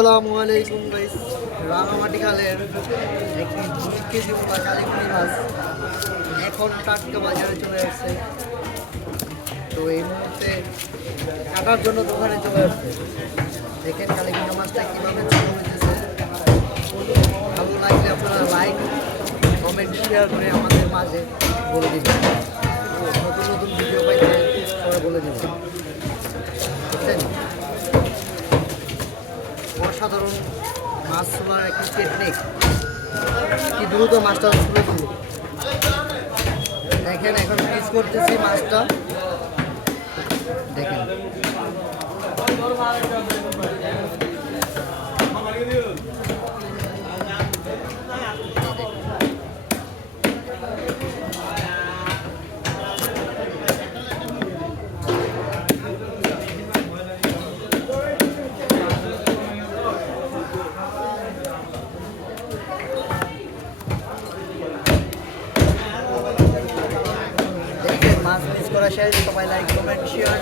আসসালামু আলাইকুম গাইস, রাঙামাটি খালের একটি 2 কেজি মোটা কালিকুড়ি মাছ এখন টাটকা বাজারে চলে আসছে। তো এই মুহূর্তে কাটার জন্য দোকানে চলে আসছে। দেখেন কালিকুড়ি মাছটা কীভাবে ছোট হয়েছে। ভালো লাগলে আপনারা লাইক কমেন্ট শেয়ার করে আমাদের মাঝে বলে দিবেন। নতুন নতুন ভিডিও পাইতে সবাই বলে দেবেন। বুঝছেন, অসাধারণ মাছ তোলার একটি টেকনিক, কি দ্রুত মাছটা তুলে তুলব। দেখেন এখন পিস করতেছি মাছটা, দেখেন মাছ পিস করা শেষ। সবাই লাইক কমেন্ট শেয়ার